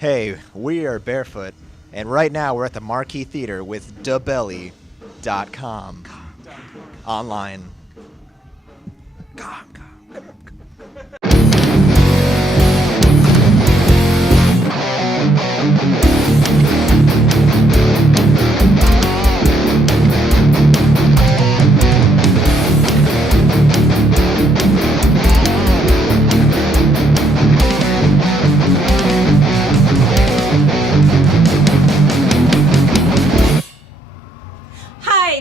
Hey, we are Barefoot, and right now we're at the Marquee Theater with DaBelly.com online.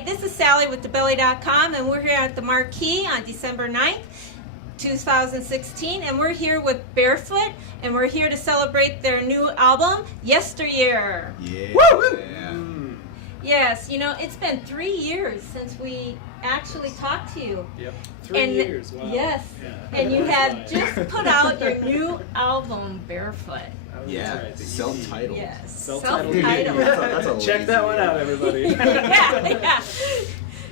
This is Sally with DaBelly.com, and we're here at the Marquee on December 9th, 2016, and we're here with Barefoot, and we're here to celebrate their new album, Yesteryear. Yeah. Woo! Yes, you know, it's been 3 years since we actually talked to you. Yep, 3 years, wow. Yes, yeah. And you have just put out your new album, Barefoot. Yeah, right, self-titled. Yes, Self-titled. That's a Check that one out, everybody. yeah.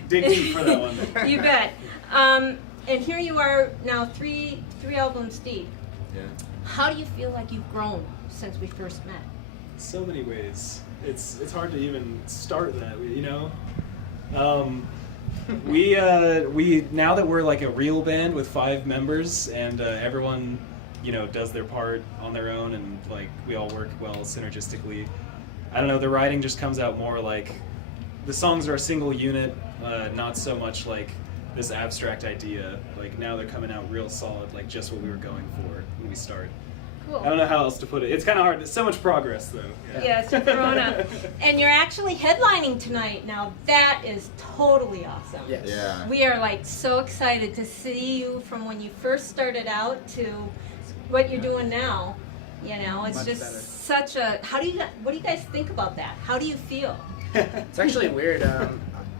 Dig deep for that one. You bet. And here you are now, three albums deep. Yeah. How do you feel like you've grown since we first met? So many ways. It's hard to even start that, you know? We now that we're like a real band with 5 members and everyone, you know, does their part on their own and like we all work well synergistically. I don't know, the writing just comes out more like the songs are a single unit, not so much like this abstract idea. Like now they're coming out real solid, like just what we were going for when we started. Cool. I don't know how else to put it. It's kind of hard. There's so much progress, though. Yes, you're Corona. And you're actually headlining tonight. Now, that is totally awesome. Yes. Yeah. We are like so excited to see you from when you first started out to what you're doing now. You know, it's Much just better. such a. What do you guys think about that? How do you feel? It's actually weird.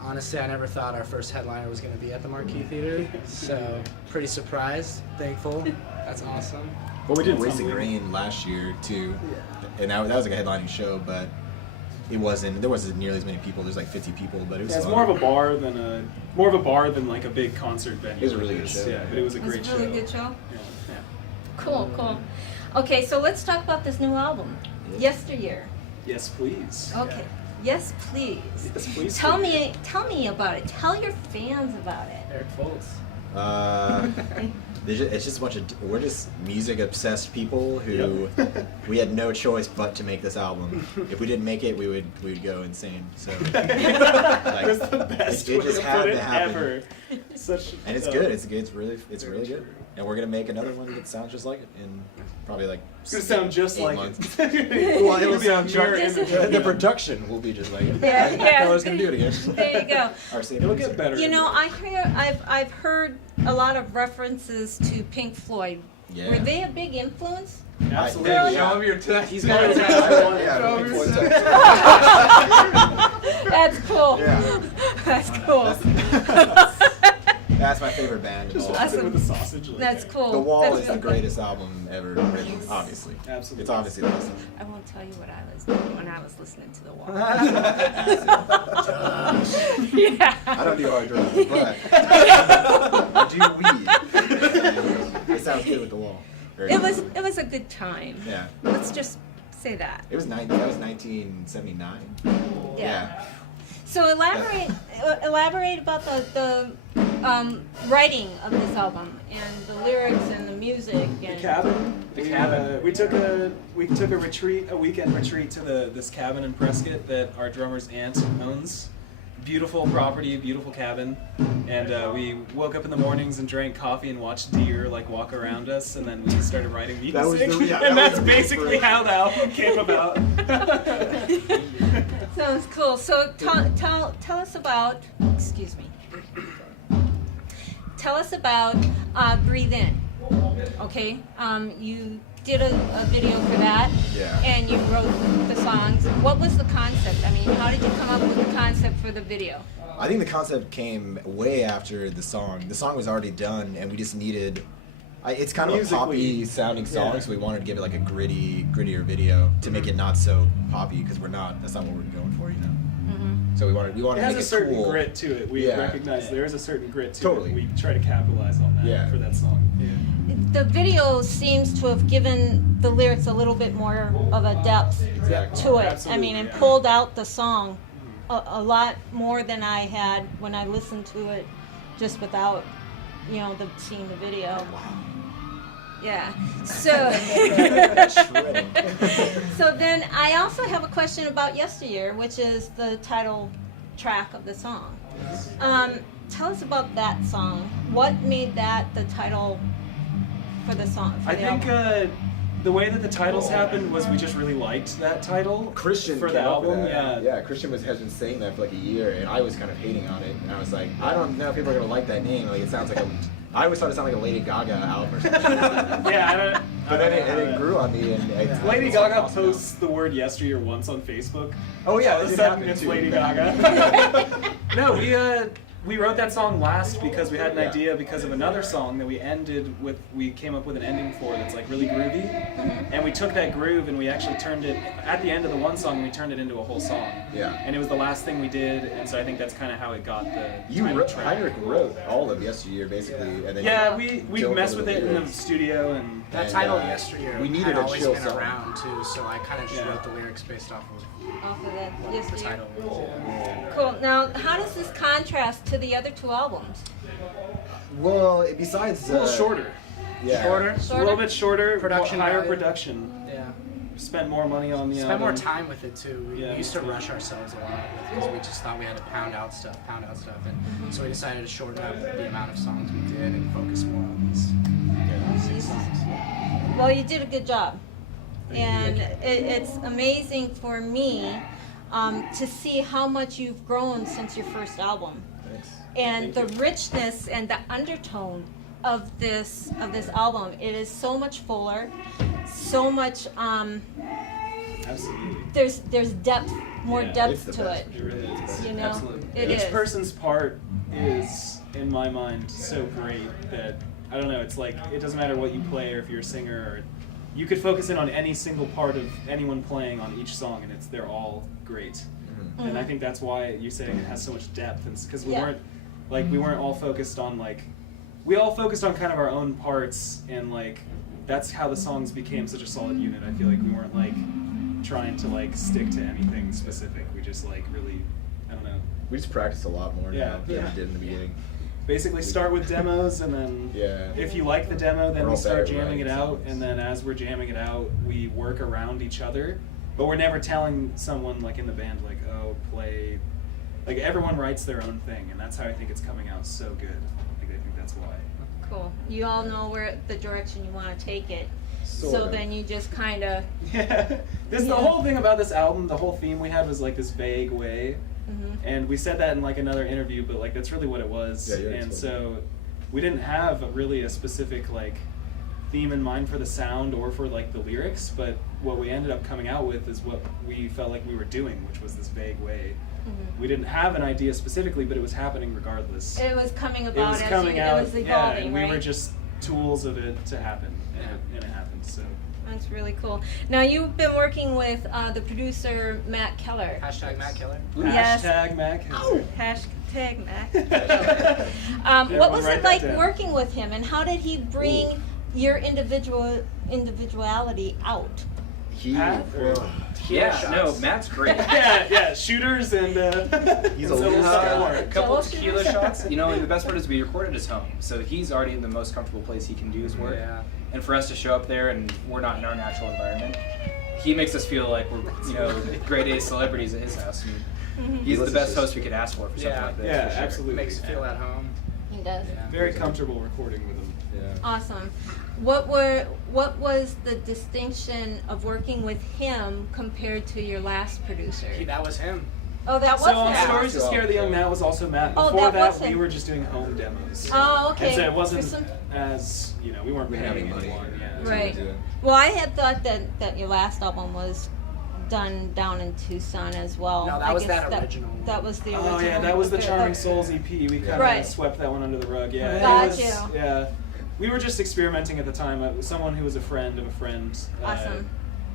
Honestly, I never thought our first headliner was going to be at the Marquee Theater, so pretty surprised, thankful. That's awesome. Well, we did That's Wasting unbelievable. Grain last year too, Yeah. and that was like a headlining show, but there wasn't nearly as many people. There's like 50 people, but it was Yeah, it's fun. more of a bar than like a big concert venue. It was a really good show. Yeah, but it was a great It's a really show. good show. Yeah. Cool. Okay, so let's talk about this new album, Yesteryear. Yes, please. Okay. Yes, please. Yes, please. Tell me about it. Tell your fans about it. Eric Foltz. It's just a bunch of we're just music obsessed people who we had no choice but to make this album. If we didn't make it, we would go insane. So That's the best it way just to had put to it happen. ever. Such, And it's good. It's good. It's really good. And we're gonna make another one that sounds just like it in probably like. It's gonna sound just 8 like months. it. Well, it'll be a sound mirror just. image. The production will be just like it. Yeah. I was gonna do it again. There you go. Our same It'll music. get better. You know, I've heard a lot of references to Pink Floyd. Yeah. Were they a big influence? Absolutely. Really? Yeah. Show him your tech. He's got got his his tattoo. Yeah, Pink Floyd tattoo. That's cool. Yeah. That's cool. That's my favorite band. Just of all. walking with a sausage. Like That's that. cool. The Wall That's is the really greatest album ever written, obviously. Absolutely. It's obviously the best. I won't tell you what I was doing when I was listening to The Wall. Yeah. I don't do hard drugs, but I do weed. And it sounds good with The Wall. Very It good. was a good time. Yeah. Let's just say that. That was 1979. Yeah. So elaborate about the writing of this album and the lyrics and the music The and cabin. The cabin. We took a weekend retreat to this cabin in Prescott that our drummer's aunt owns. Beautiful property, beautiful cabin, and we woke up in the mornings and drank coffee and watched deer like walk around us, and then we started writing music. That was that and was that's the basically real how the album came about. sounds cool. So tell us about. Excuse me. Tell us about Breathe In. Okay. You did a video for that. Yeah. And you wrote the songs. What was the concept? I mean, how did you come up with the concept for the video? I think the concept came way after the song. The song was already done, and we just needed. It's kind of a Musically, poppy sounding song, yeah. so we wanted to give it like a grittier video to make it not so poppy because we're not. That's not what we're going for, you know. So we wanted It to has make a it certain cool. grit to it. We Yeah. recognize there is a certain grit to Totally. it. We try to capitalize on that Yeah. for that song. Yeah. the video seems to have given the lyrics a little bit more of a depth Exactly. to it. I Absolutely, mean, and yeah. pulled out the song a lot more than I had when I listened to it just without, seeing the video. Yeah. So, Shredding. so then I also have a question about Yesteryear, which is the title track of the song. Tell us about that song. What made that the title for the song? For I the think album? the way that the titles happened was we just really liked that title. Christian for the came up with album. that. Yeah. Yeah, Christian has been saying that for like a year, and I was kind of hating on it, and I was like, I don't know if people are gonna like that name. Like, it sounds like I always thought it sounded like a Lady Gaga album or something. Yeah, I don't. But then it grew on me, and Lady it's Gaga awesome. posts the word yesteryear once on Facebook. Oh yeah, All of it a did sudden happen it's too. Lady Gaga. No, we wrote that song last because we had an Yeah. idea because of another song that we ended with. We came up with an ending for that's like really groovy, and we took that groove and we actually turned it at the end of the one song. We turned it into a whole song. Yeah. And it was the last thing we did, and so I think that's kind of how it got the. You title wrote, track. Heinrich wrote all of Yesteryear basically, and then Yeah, you we built messed over with it in the lyrics. studio and. That And, title, uh, Yesteryear, we needed had a always chill been song. around too, so I kind of just Yeah. wrote the lyrics based off Off of that of the Yesteryear. title. Cool. Now, how does this contrast to the other two albums? Well, besides A little shorter. yeah. Shorter. A little bit shorter, Production higher value. production. Yeah. Spent more money on the Spend more album. time with it too. We Yeah, used to we did. rush ourselves a lot because we just thought we had to pound out stuff, and so we decided to shorten up the amount of songs we did and focus more on these 6 songs. Well, you did a good job. And it's amazing for me to see how much you've grown since your first album. Thanks. And Thank the richness and the undertone of this album, it is so much fuller, so much Absolutely. there's depth, more Yeah, it's depth the to best. it. It really is. You know, Absolutely. it Each is. person's part is, in my mind, so great that I don't know. It's like it doesn't matter what you play or if you're a singer, or you could focus in on any single part of anyone playing on each song, and they're all great. And I think that's why you're saying it has so much depth, and because we Yeah. weren't all focused on we all focused on kind of our own parts, and that's how the songs became such a solid unit. I feel like we weren't trying to stick to anything specific. We just really, I don't know. We just practice a lot more Yeah. now than we did in the beginning. Basically start with demos, and then Yeah. if you like the demo, then We're we all start better at jamming it writing out, songs. and then as we're jamming it out, we work around each other. But we're never telling someone in the band oh, play. Everyone writes their own thing, and that's how I think it's coming out so good. I think that's why. Cool. You all know where the direction you want to take it. Sort So of. then you just kind of Yeah. The Yeah. whole thing about this album, the whole theme we had was this vague way. And we said that in another interview, but that's really what it was. Yeah, and totally. so we didn't have really a specific theme in mind for the sound or for the lyrics, but what we ended up coming out with is what we felt like we were doing, which was this vague way. We didn't have an idea specifically, but it was happening regardless. it was coming It about was as coming you, out, it was yeah, evolving, and we right? were just tools of it to happen, and it happened. So That's really cool. Now you've been working with the producer Matt Keller. Hashtag Matt Killer. Yes. hashtag Mac. Hashtag Matt. Yeah, What we'll was write it that like down. working with him, and how did he bring your individuality out? Pat, or- Yeah, no, Matt's great. yeah, shooters and He's a so loose Star guy. Wars. A couple Jello tequila shooters? shots. And the best part is we recorded his home, so he's already in the most comfortable place he can do his work. Yeah. And for us to show up there and we're not in our natural environment, he makes us feel like we're grade A celebrities at his house. And he's the listens best to host we could ask for something Yeah. like that. Yeah, for sure. absolutely. Makes you feel at home. He does. Yeah. Very comfortable recording with him. Yeah. Awesome. What was the distinction of working with him compared to your last producer? That was him. Oh, that was So on him. Stories to Scare the Young, that was also Matt. Oh, Before that was we him. were just doing home demos. Oh, okay. And so it For wasn't some- as, we weren't We didn't have paying any money. anyone. Yeah. That's what Right. we did. Well, I had thought that your last album was done down in Tucson as well. No, that I was guess that original one. That was the original. Oh yeah, that was the Okay, Charming that- Souls EP. We kind of Right. swept that one under the rug. Yeah. Got it was, you. Yeah. We were just experimenting at the time. Someone who was a friend of a friend. Awesome.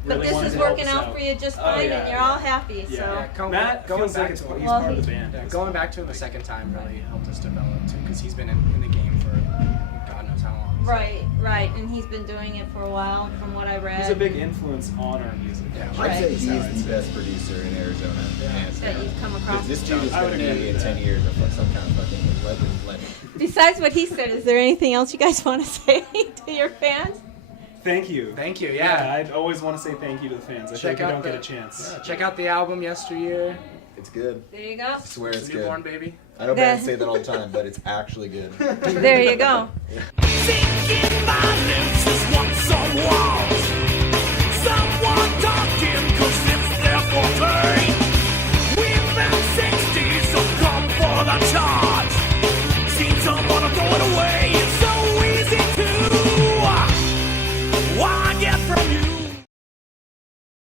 Really But this wanted is to help working us out for you just Oh, fine, yeah, and you're yeah. all happy. Yeah. So Yeah, Matt going feels back like it's, to he's him. Well, part of the he- band. Yeah, going back to him a second time really helped us develop too, because he's been in the game for God knows how long. Right, and he's been doing it for a while, from what I read. He's a big influence on our music. Yeah. I'd Right. say he's the best producer in Arizona. hands that down. you've come across. This dude is I going would to agree be in with 10 that. years some kind of fucking legend. Besides what he said, is there anything else you guys want to say to your fans? Thank you. Thank you. Yeah, Yeah. I'd always want to say thank you to the fans. I Check think we out don't the- get a chance. Yeah, check out the album Yesteryear. It's good. There you go. I swear it's good. Newborn baby. I know The- bands say that all the time, but it's actually good. There you go. Thinking my lips was once a wall.